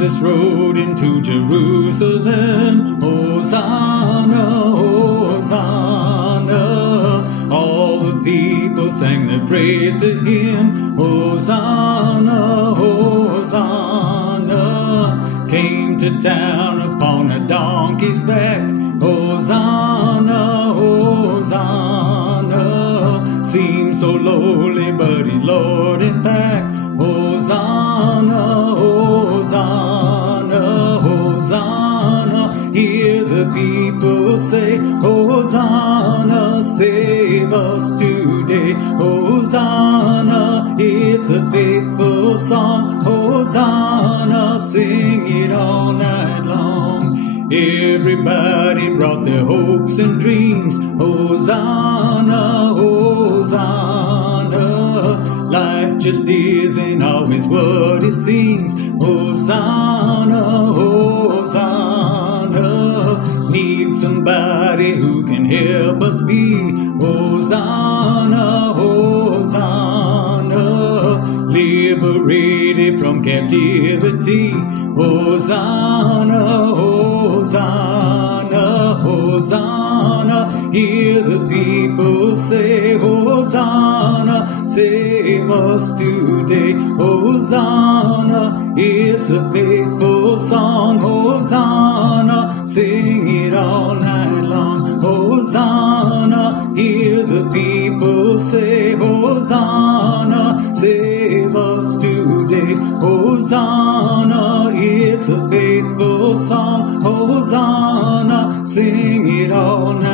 Jesus rode into Jerusalem. Hosanna, Hosanna. All the people sang their praise to him. Hosanna, Hosanna. Came to town upon a donkey's back. Hosanna, Hosanna. Seemed so lowly, but he lured it back. Hosanna, Hosanna, Hosanna. Hear the people say, Hosanna, save us today. Hosanna, it's a faithful song. Hosanna, sing it all night long. Everybody brought their hopes and dreams. Hosanna, Hosanna. Life just isn't always what it seems. Hosanna, Hosanna. Need somebody who can help us be. Hosanna, Hosanna. Liberated from captivity. Hosanna, Hosanna, Hosanna. Hear the people say, Hosanna, save us today. Hosanna, it's a faithful song. Hosanna, sing it all night long. Hosanna, hear the people say, Hosanna, save us today. Hosanna, it's a faithful song. Hosanna, sing it all night long.